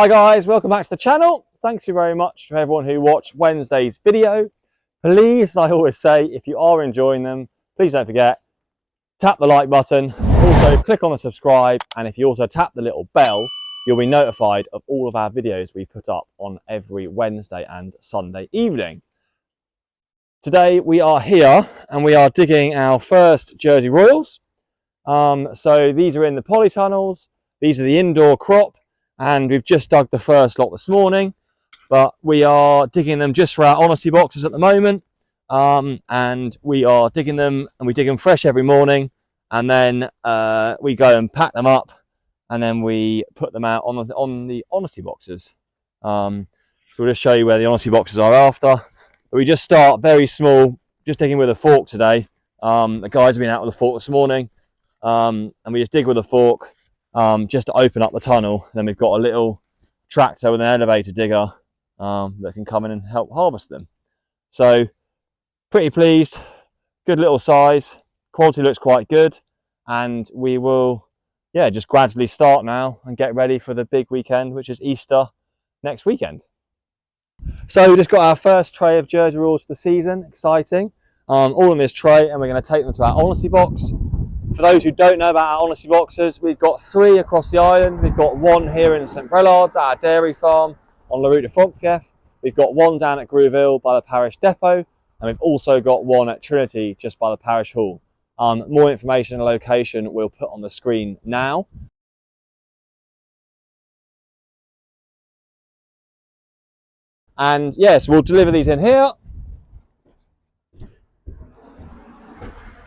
Hi guys, welcome back to the channel. Thanks you very much to everyone who watched Wednesday's video. Please, I always say, if you are enjoying them, please don't forget, tap the like button, also click on the subscribe, and if you also tap the little bell, you'll be notified of all of our videos we put up on every Wednesday and Sunday evening. Today we are here and we are digging our first Jersey Royals. So these are in the polytunnels, these are the indoor crop, and we've just dug the first lot this morning, but we are digging them just for our honesty boxes at the moment. And we are digging them, and we dig them fresh every morning, and then we go and pack them up, and then we put them out on the honesty boxes. So we'll just show you where the honesty boxes are after. But we just start very small, just digging with a fork today. The guys have been out with a fork this morning, and we just dig with a fork. Just to open up the tunnel. Then we've got a little tractor with an elevator digger that can come in and help harvest them. So pretty pleased, good little size, quality looks quite good, and we will just gradually start now and get ready for the big weekend, which is Easter next weekend. So we just got our first tray of Jersey Royals for the season, exciting, all in this tray, and we're going to take them to our honesty box. For those who don't know about our honesty boxes, we've got 3 across the island. We've got 1 here in St Prelard's, our dairy farm on La Route de Foncfief. We've got 1 down at Gville by the parish depot, and we've also got 1 at Trinity just by the parish hall. More information and location we'll put on the screen now. And yes, we'll deliver these in here.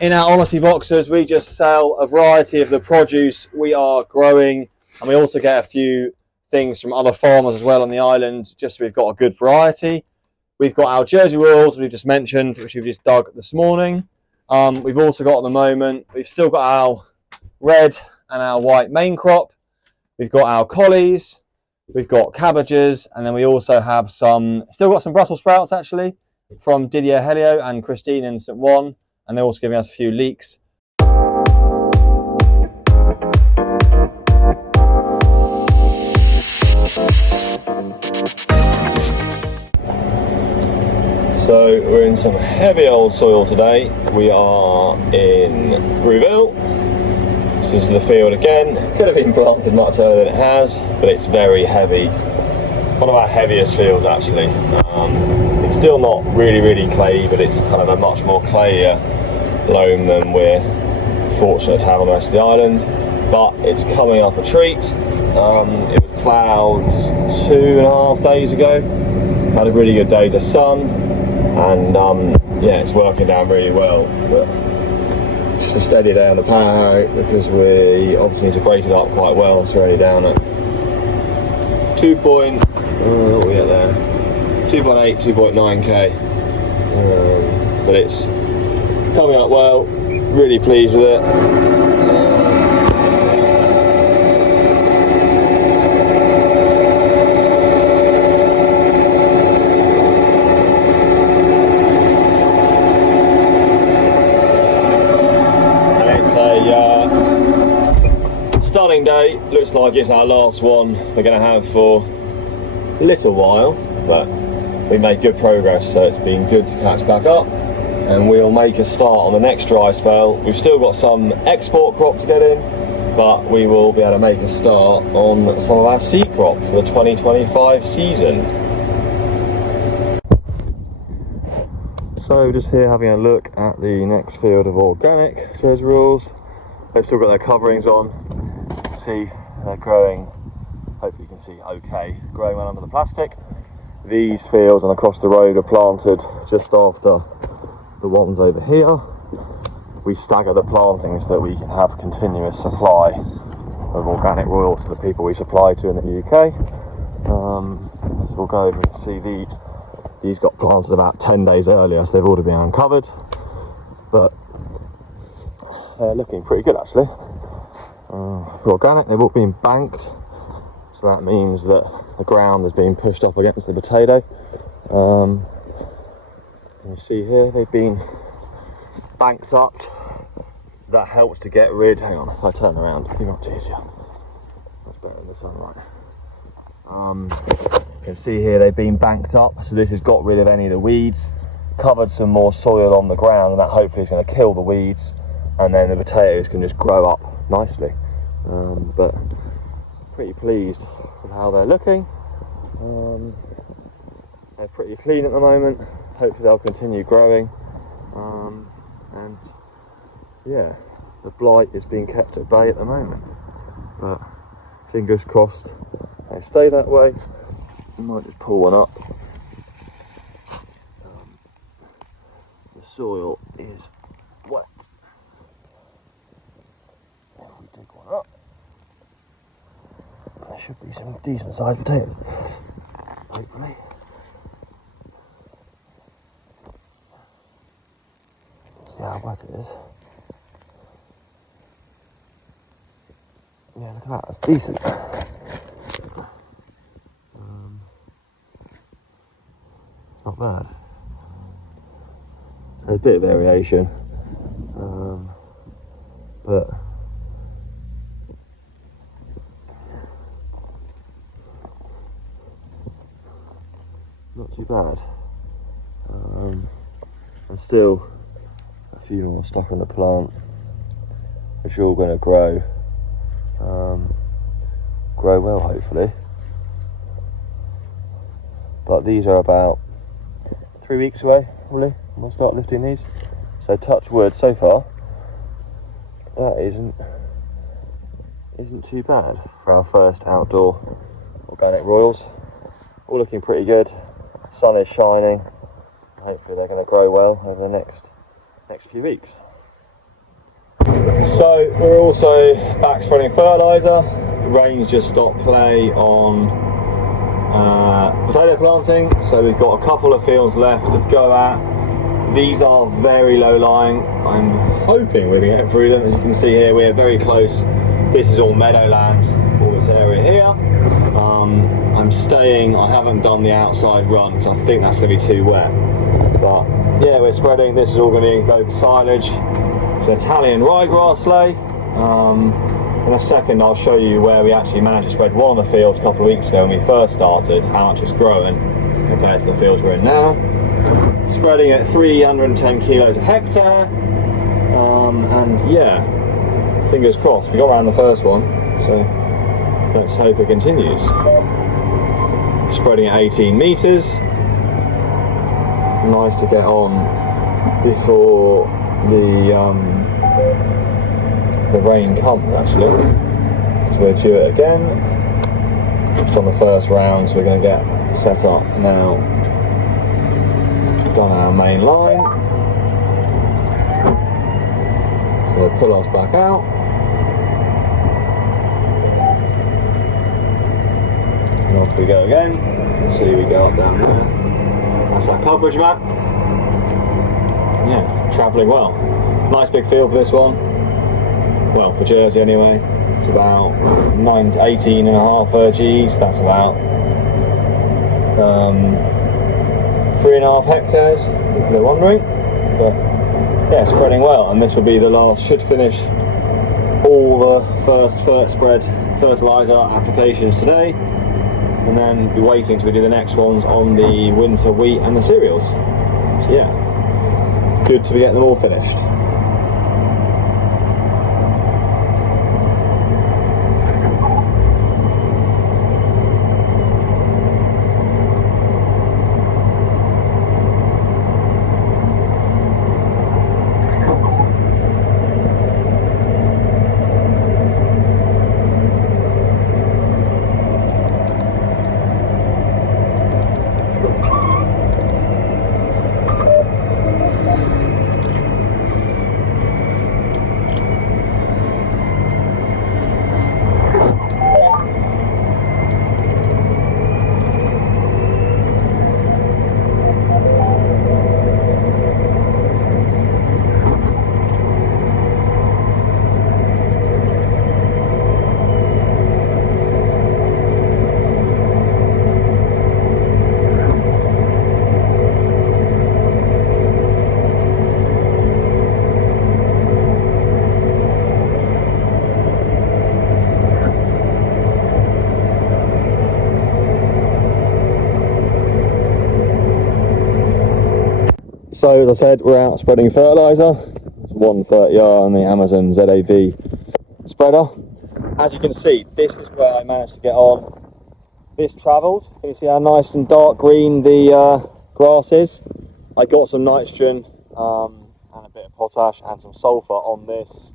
In our honesty boxes, we just sell a variety of the produce we are growing, and we also get a few things from other farmers as well on the island, just so we've got a good variety. We've got our Jersey Royals, we just mentioned, which we've just dug this morning. We've also got at the moment, we've still got our red and our white main crop. We've got our collies, we've got cabbages, and then we also have still got some Brussels sprouts actually, from Didier Helio and Christine in St Juan. And they're also giving us a few leeks. So we're in some heavy old soil today. We are in Gville. So this is the field again. Could have been planted much earlier than it has, but it's very heavy. One of our heaviest fields actually. It's still not really clayey, but it's kind of a much more clayier loam than we're fortunate to have on the rest of the island. But it's coming up a treat. It was ploughed 2.5 days ago. Had a really good day of sun, and it's working down really well. But it's just a steady day on the power harrow because we obviously need to break it up quite well. So we're only down at 2.8, 2.9k, but it's coming up well, really pleased with it. And it's a stunning day, looks like it's our last one we're going to have for a little while, but we made good progress, so it's been good to catch back up. And we'll make a start on the next dry spell. We've still got some export crop to get in, but we will be able to make a start on some of our seed crop for the 2025 season. So just here having a look at the next field of organic Jersey Royals. They've still got their coverings on. You can see they're growing, hopefully you can see okay, growing well under the plastic. These fields and across the road are planted just after the ones over here. We stagger the plantings so that we can have continuous supply of organic Royals to the people we supply to in the UK. As we'll go over and see these got planted about 10 days earlier, so they've already been uncovered, but they're looking pretty good actually. For organic, they've all been banked, so that means that the ground has been pushed up against the potato. You see here they've been banked up, so that helps to get rid, hang on, if I turn around it'll be much easier, much better in the sunlight. You can see here they've been banked up, so this has got rid of any of the weeds, covered some more soil on the ground, and that hopefully is going to kill the weeds, and then the potatoes can just grow up nicely. But pretty pleased with how they're looking. They're pretty clean at the moment. Hopefully they'll continue growing, and yeah, the blight is being kept at bay at the moment, but fingers crossed they stay that way. I might just pull one up. The soil is wet. I'll dig one up. There should be some decent sized potatoes, hopefully. See how wet it is. Yeah, look at that, that's decent. It's not bad. So a bit of variation, but not too bad. And still a few more stuck in the plant, which are all going to grow well, hopefully. But these are about 3 weeks away, probably, and we'll start lifting these. So touch wood, so far that isn't too bad for our first outdoor organic royals. All looking pretty good. Sun is shining. Hopefully they're going to grow well over the next few weeks. So we're also back spreading fertiliser. The rain's just stopped play on potato planting, so we've got a couple of fields left to go at. These are very low lying. I'm hoping we're going to get through them. As you can see here, we're very close. This is all meadowland, all this area here. I haven't done the outside run because I think that's going to be too wet. But yeah, we're spreading. This is all going to go for silage. It's an Italian ryegrass sleigh. In a second I'll show you where we actually managed to spread one of the fields a couple of weeks ago when we first started, how much it's growing compared to the fields we're in now. Spreading at 310 kilos a hectare, and yeah, fingers crossed. We got around the first one, so let's hope it continues. Spreading at 18 metres. Nice to get on before the rain comes, actually, because we're due it again. Just on the first round, so we're going to get set up now. Done our main line, so we'll pull us back out. And off we go again. You can see we go up down there. That's our coverage map. Yeah, travelling well. Nice big field for this one. Well, for Jersey anyway. It's about 18 and a half Gs. That's about 3.5 hectares, if you're wondering. But yeah, spreading well. And this will be the last, should finish all the first fertiliser applications today. And then be waiting till we do the next ones on the winter wheat and the cereals. So yeah, good to be getting them all finished. So as I said, we're out spreading fertiliser. It's 130R on the Amazon ZAV spreader. As you can see, this is where I managed to get on. This travelled. Can you see how nice and dark green the grass is? I got some nitrogen and a bit of potash and some sulphur on this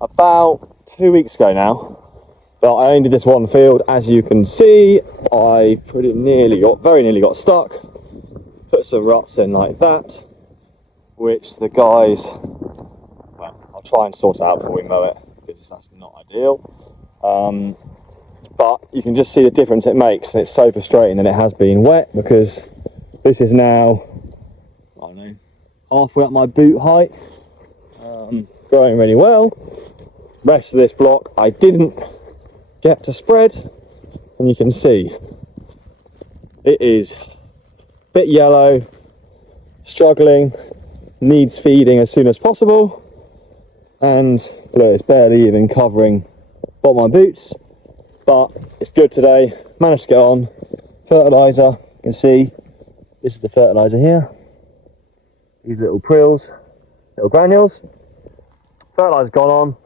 about 2 weeks ago now. But I only did this one field. As you can see, I very nearly got stuck. Put some ruts in like that, which the guys, well, I'll try and sort it out before we mow it, because that's not ideal. But you can just see the difference it makes, and it's so frustrating that it has been wet, because this is now, I don't know, halfway up my boot height, growing really well. Rest of this block I didn't get to spread, and you can see it is a bit yellow, struggling, needs feeding as soon as possible, and look, it's barely even covering bottom of my boots. But it's good today. Managed to get on. Fertiliser, you can see this is the fertiliser here. These little prills, little granules. Fertiliser's gone on.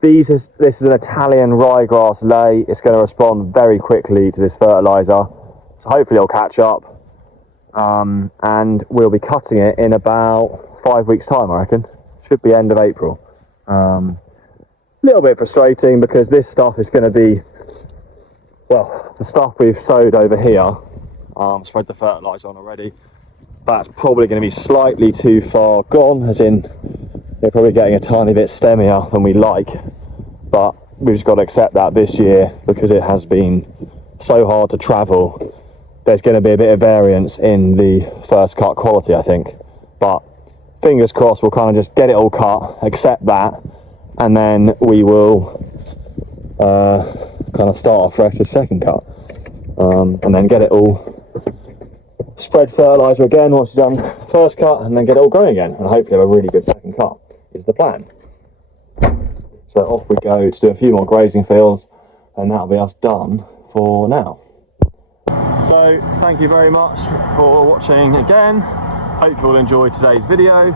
This is an Italian ryegrass lay. It's going to respond very quickly to this fertiliser, so hopefully it'll catch up. And we'll be cutting it in about 5 weeks' time, I reckon. Should be end of April. Little bit frustrating because this stuff is going to be, well, the stuff we've sowed over here, spread the fertiliser on already, that's probably going to be slightly too far gone, as in they're probably getting a tiny bit stemmier than we like, but we've just got to accept that this year because it has been so hard to travel. There's going to be a bit of variance in the first cut quality, I think, but fingers crossed we'll kind of just get it all cut, accept that, and then we will kind of start afresh with second cut, and then get it all spread fertiliser again once you've done first cut, and then get it all going again, and hopefully have a really good second cut is the plan. So off we go to do a few more grazing fields, and that'll be us done for now. So thank you very much for watching again. Hope you all enjoyed today's video.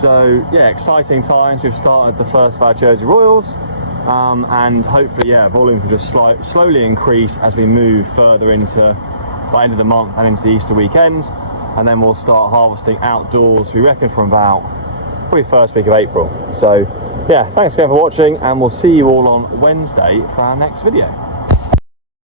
So yeah, exciting times. We've started the first of our Jersey Royals, and hopefully, yeah, volumes will just slowly increase as we move further into the end of the month and into the Easter weekend, and then we'll start harvesting outdoors, we reckon, from about probably first week of April. So yeah, thanks again for watching, and we'll see you all on Wednesday for our next video.